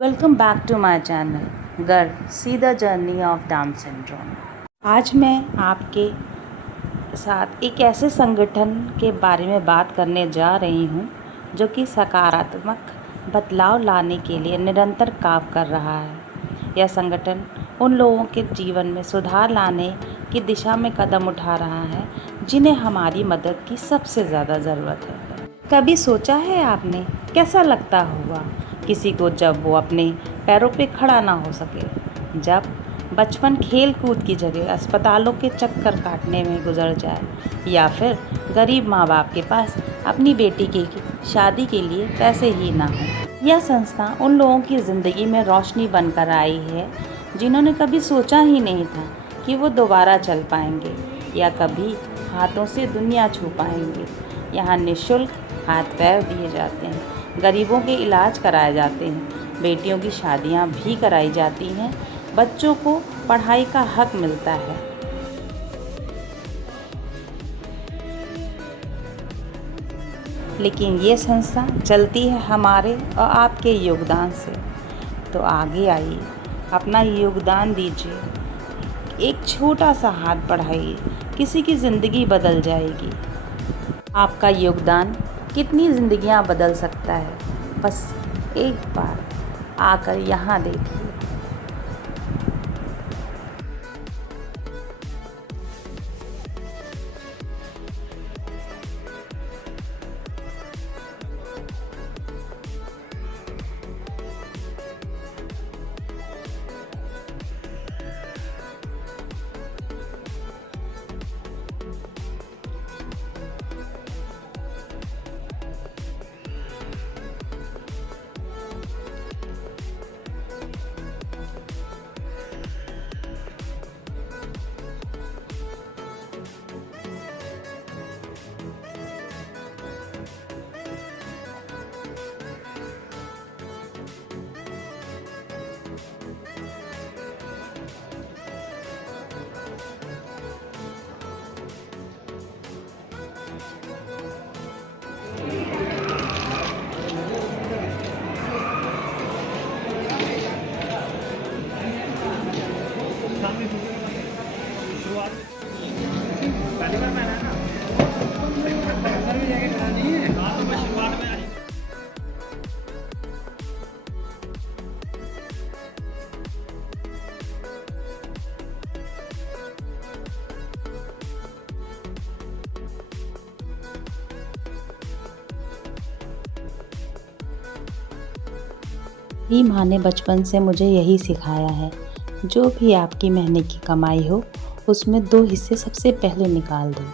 Welcome back to my channel girl see the journey of Down syndrome. आज मैं आपके साथ एक ऐसे संगठन के बारे में बात करने जा रही हूँ जो कि सकारात्मक बदलाव लाने के लिए निरंतर काम कर रहा है। यह संगठन उन लोगों के जीवन में सुधार लाने की दिशा में कदम उठा रहा है जिन्हें हमारी मदद की सबसे ज़्यादा ज़रूरत है। कभी सोचा है आपने कैसा लगता होगा किसी को जब वो अपने पैरों पे खड़ा ना हो सके, जब बचपन खेल कूद की जगह अस्पतालों के चक्कर काटने में गुजर जाए, या फिर गरीब माँ बाप के पास अपनी बेटी की शादी के लिए पैसे ही ना हो। यह संस्था उन लोगों की ज़िंदगी में रोशनी बनकर आई है जिन्होंने कभी सोचा ही नहीं था कि वो दोबारा चल पाएंगे या कभी हाथों से दुनिया छू पाएंगे। यहाँ निःशुल्क हाथ पैर दिए जाते हैं, गरीबों के इलाज कराए जाते हैं, बेटियों की शादियाँ भी कराई जाती हैं, बच्चों को पढ़ाई का हक मिलता है। लेकिन ये संस्था चलती है हमारे और आपके योगदान से। तो आगे आइए, अपना योगदान दीजिए, एक छोटा सा हाथ बढ़ाइए, किसी की ज़िंदगी बदल जाएगी। आपका योगदान कितनी ज़िंदगियां बदल सकता है, बस एक बार आकर यहाँ देखिए। ही माँ ने बचपन से मुझे यही सिखाया है, जो भी आपकी महीने की कमाई हो उसमें 2 हिस्से सबसे पहले निकाल दो,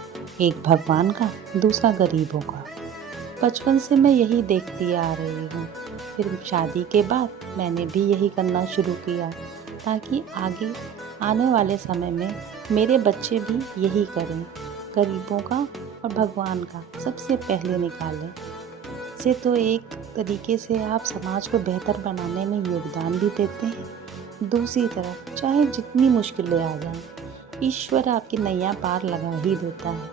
एक भगवान का, दूसरा गरीबों का। बचपन से मैं यही देखती आ रही हूँ। फिर शादी के बाद मैंने भी यही करना शुरू किया ताकि आगे आने वाले समय में मेरे बच्चे भी यही करें, गरीबों का और भगवान का सबसे पहले निकालें। से तो एक तरीके से आप समाज को बेहतर बनाने में योगदान भी देते हैं। दूसरी तरफ चाहे जितनी मुश्किलें आ जाएं, ईश्वर आपकी नैया पार लगा ही देता है।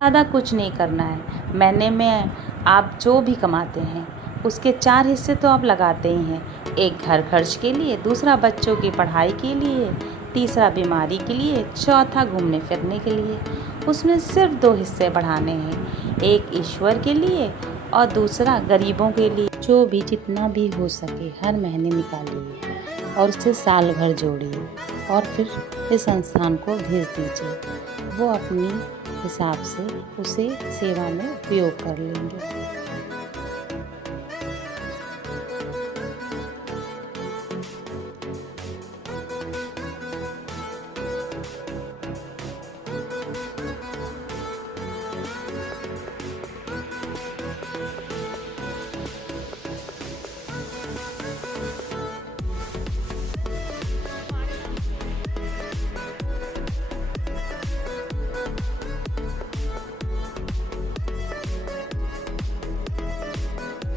ज़्यादा कुछ नहीं करना है। महीने में आप जो भी कमाते हैं उसके 4 हिस्से तो आप लगाते ही हैं। एक घर खर्च के लिए, दूसरा बच्चों की पढ़ाई के लिए, तीसरा बीमारी के लिए, चौथा घूमने फिरने के लिए। उसमें सिर्फ 2 हिस्से बढ़ाने हैं, एक ईश्वर के लिए और दूसरा गरीबों के लिए। जो भी जितना भी हो सके हर महीने निकालिए और उससे साल भर जोड़िए और फिर इस संस्थान को भेज दीजिए। वो अपनी हिसाब से उसे सेवा में उपयोग कर लेंगे।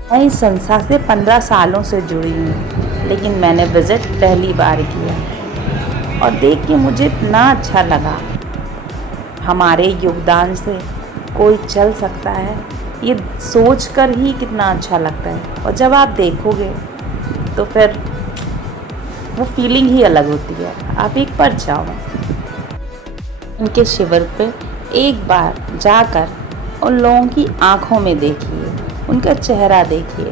मैं इस संस्था से 15 सालों से जुड़ी हूँ, लेकिन मैंने विज़िट पहली बार किया और देख के मुझे इतना अच्छा लगा। हमारे योगदान से कोई चल सकता है ये सोच कर ही कितना अच्छा लगता है, और जब आप देखोगे तो फिर वो फीलिंग ही अलग होती है। आप एक बार जाओ उनके शिविर पे, एक बार जाकर उन लोगों की आँखों में देखिए, उनका चेहरा देखिए।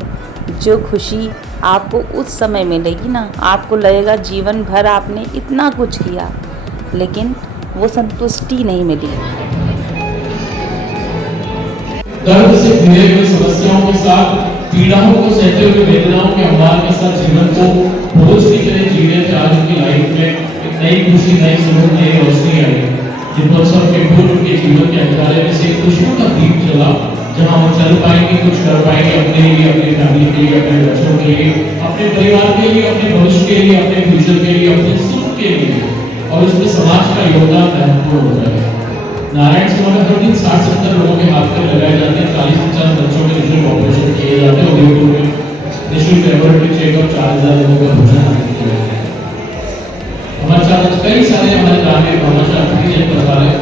जो खुशी आपको उस समय मिलेगी ना, आपको लगेगा जीवन भर आपने इतना कुछ किया लेकिन वो संतुष्टि नहीं मिली। दर्द से घिरे हुए समस्याओं के साथ, पीड़ाओं को सहते हुए, वेदनाओं के अंबार के साथ जीवन को बोझ की तरह जी रहे थे। आज उनकी लाइफ में एक नई खुशी, नई सुबह, नई रोशनी आई। दीपोत्सव के फूल उनके जीवन के अंधेरे में से खुशियों का दीप जला, जहां वो चल पाएंगे, कुछ कर पाएंगे अपने लिए, अपनी फैमिली के लिए, अपने बच्चों के लिए, अपने परिवार के लिए, अपने भविष्य के लिए, अपने फ्यूचर के लिए, अपने सुख के लिए, और उसमें समाज का योगदान महत्वपूर्ण हो जाएगा। नारायण सेवा में हर दिन 60-70 लोगों के हाथ में लगाए जाते हैं, 40-50 बच्चों के निःशुल्क ऑपरेशन किए जाते हैं, और उदयपुर में निःशुल्क लेबोरेटरी चेकअप 4000 लोगों का भोजन आदि किया जाता है। हमारे साथ कई सारे हमारे ग्रामीण भामाशाह जन बता रहे,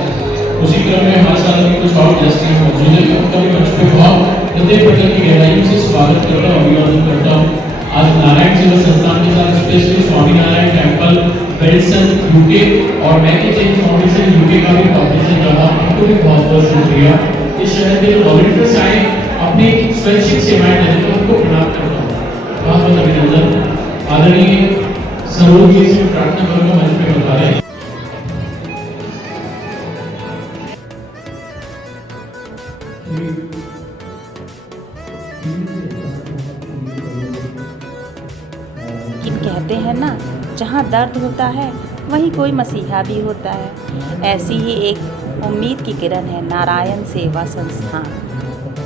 उसी क्रम में हमारे साथ भी कुछ और गेस्ट मौजूद है। उनका भी मंच पे बहुत हृदय पटल की गहराइयों से स्वागत करता हूँ, अभिवादन करता हूँ। आज नारायण सेवा संस्थान के साथ specially Swaminarayan temple Belsen UK और मैके चेंज फाउंडेशन यूके का भी कॉम्पिटिशन रहा। उनको भी बहुत बहुत शुक्रिया। इस शहर के जो वॉलंटियर्स आए अपनी स्वैच्छिक सेवाएं देने को उनको प्रणाम करता हूँ, बहुत बहुत अभिनंदन। आदरणीय सरोज जी से प्रार्थना करूंगा मंच पे बता रहे। लेकिन कहते हैं ना, जहाँ दर्द होता है वहीं कोई मसीहा भी होता है। ऐसी ही एक उम्मीद की किरण है नारायण सेवा संस्थान,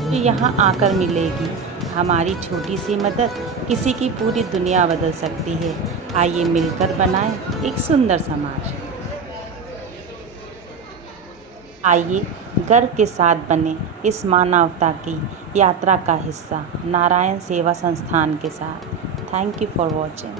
जो यहाँ आकर मिलेगी। हमारी छोटी सी मदद किसी की पूरी दुनिया बदल सकती है। आइए मिलकर बनाएं एक सुंदर समाज। आइए गर्व के साथ बने इस मानवता की यात्रा का हिस्सा नारायण सेवा संस्थान के साथ। Thank you for watching.